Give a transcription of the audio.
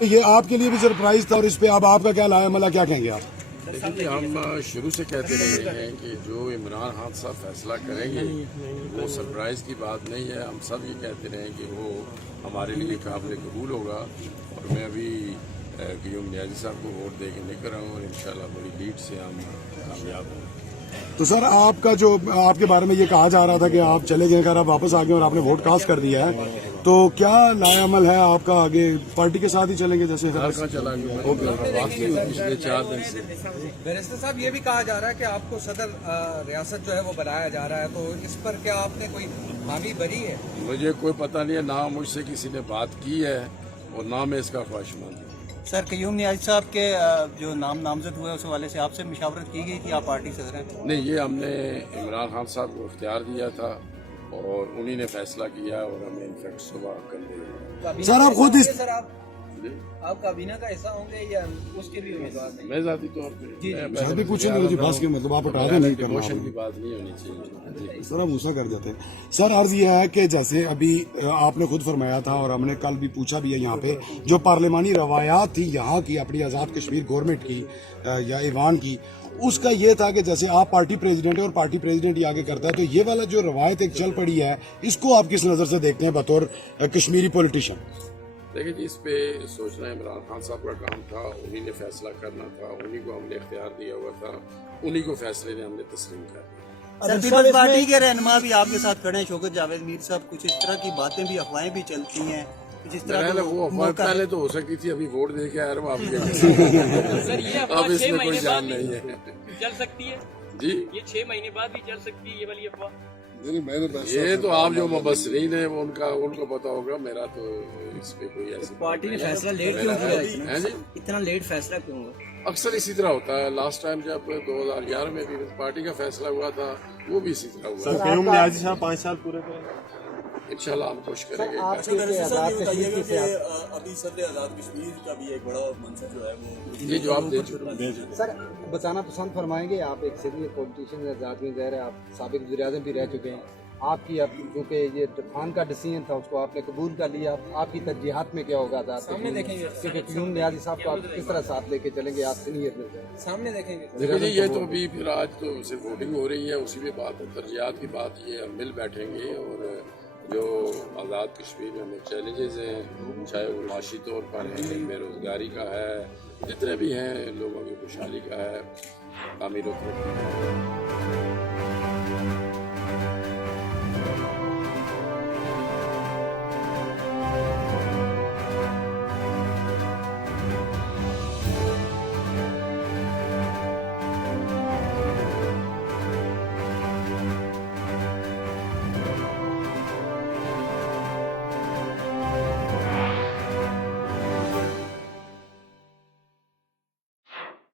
یہ آپ کے لیے بھی سرپرائز تھا اور اس پہ اب آپ کا کیا لایا عمل ہے، کیا کہیں گے آپ؟ دیکھیے ہم شروع سے کہتے رہے ہیں کہ جو عمران خان صاحب فیصلہ کریں گے وہ سرپرائز کی بات نہیں ہے. ہم سب یہ کہتے رہے ہیں کہ وہ ہمارے لیے قابل قبول ہوگا، اور میں ابھی قیوم نیازی صاحب کو ووٹ دے کے نکل رہا ہوں اور انشاءاللہ بڑی لیڈ سے ہم کامیاب ہوں. تو سر آپ کا جو آپ کے بارے میں یہ کہا جا رہا تھا کہ آپ چلے گئے، اگر آپ واپس آ گئے اور آپ نے ووٹ کاسٹ کر دیا ہے تو کیا لایا عمل ہے آپ کا؟ آگے پارٹی کے ساتھ ہی چلیں گے جیسے کہاں چلا گیا واقعی پچھلے 4 دن سے. بیرسٹر صاحب یہ بھی کہا جا رہا ہے کہ آپ کو صدر ریاست جو ہے وہ بنایا جا رہا ہے، تو اس پر کیا آپ نے کوئی حامی بھری ہے؟ مجھے کوئی پتہ نہیں ہے، نہ مجھ سے کسی نے بات کی ہے اور نہ میں اس کا خواہشمند ہوں. سر قیوم نیازی صاحب کے جو نام نامزد ہوئے اس حوالے سے آپ سے مشاورت کی گئی کہ آپ پارٹی صدر ہیں؟ نہیں، یہ ہم نے عمران خان صاحب کو اختیار دیا تھا اور انہی نے فیصلہ کیا اور ہمیں انفیکٹ صبح کر دیا. سر آپ خود اس آپ کابینہ کا حصہ ہوں گے یا اس کے بھی امیدوار نہیں؟ میں ذاتی طور پہ سر بھی پوچھیں گے جی، بس کے مطلب آپ ہٹا دیں، نہیں کرنا ایموشن کی بات نہیں ہونی چاہیے. سر ہم غصہ کر جاتے ہیں. سر عرض یہ ہے کہ جیسے ابھی آپ نے خود فرمایا تھا اور ہم نے کل بھی پوچھا بھی ہے یہاں پہ، جو پارلیمانی روایات تھی یہاں کی اپنی آزاد کشمیر گورنمنٹ کی یا ایوان کی، اس کا یہ تھا کہ جیسے آپ پارٹی پریزیڈنٹ ہے اور پارٹی پریزیڈنٹ ہی آگے کرتا ہے، تو یہ والا جو روایت ایک چل پڑی ہے اس کو آپ کس نظر سے دیکھتے ہیں بطور کشمیری پولیٹیشین؟ دیکھیں جی، اس پہ سوچنا عمران خان صاحب کا کام تھا، انہی نے فیصلہ کرنا تھا، انہی کو ہم نے اختیار دیا ہوا تھا، انہی کو فیصلے نے ہم نے تسلیم کر دیا. سر پیپلز پارٹی کے رہنما بھی آپ کے ساتھ کھڑے ہیں، شوکت جاوید میر صاحب، کچھ اس طرح کی باتیں بھی، افواہیں بھی چلتی ہیں جس طرح کا وہ افواہ پہلے تو ہو سکتی تھی، ابھی ووٹ دے کے آئے رہے آپ کے سر یہ اب افواہ اس 6 میں کوئی مہینے جان بعد نہیں بھی ہے. چل سکتی ہے؟ جی یہ 6 مہینے بعد بھی چل سکتی ہے یہ والی افواہ؟ یہ تو آپ جو مبصرین ہیں وہ ان کو پتا ہوگا، میرا تو اس پہ کوئی ایسی پارٹی نے فیصلہ لیٹ کیوں کیا؟ ہے جی. اتنا لیٹ فیصلہ کیوں ہوا؟ اکثر اسی طرح ہوتا ہے. لاسٹ ٹائم جب 2011 میں بھی پارٹی کا فیصلہ ہوا تھا وہ بھی اسی طرح ہوا. قیوم نیازی صاحب 5 سال پورے کریں. انشاءاللہ ہم کوشش کریں گے. ابھی صدر آزاد کشمیر کا بھی ایک بڑا منصب جو ہے وہ یہ جواب دے چکا. سر بتانا پسند فرمائیں گے، آپ ایک سینئر پولیٹیشین ہیں، ذات میں ظاہر ہے آپ سابق وزیر اعظم بھی رہ چکے ہیں، آپ کی اب کیونکہ یہ خان کا ڈیسیژن تھا اس کو آپ نے قبول کر لیا، آپ کی ترجیحات میں کیا ہوگا؟ سامنے دیکھیں گے کیونکہ قیوم نیازی صاحب کو آپ کس طرح ساتھ لے کے چلیں گے؟ آپ سینئر میں سامنے دیکھیں گے. دیکھیں جی، یہ تو ابھی پھر آج تو صرف ووٹنگ ہو رہی ہے، اسی پہ بات ہے. ترجیحات کی بات یہ ہم مل بیٹھیں گے اور جو آزاد کشمیر میں ہمیں چیلنجز ہیں، چاہے وہ معاشی طور پر ہے، بے روزگاری کا ہے، جتنے بھی ہیں، لوگوں کی خوشحالی کا ہے، تعمیر و ترقی کا ہے.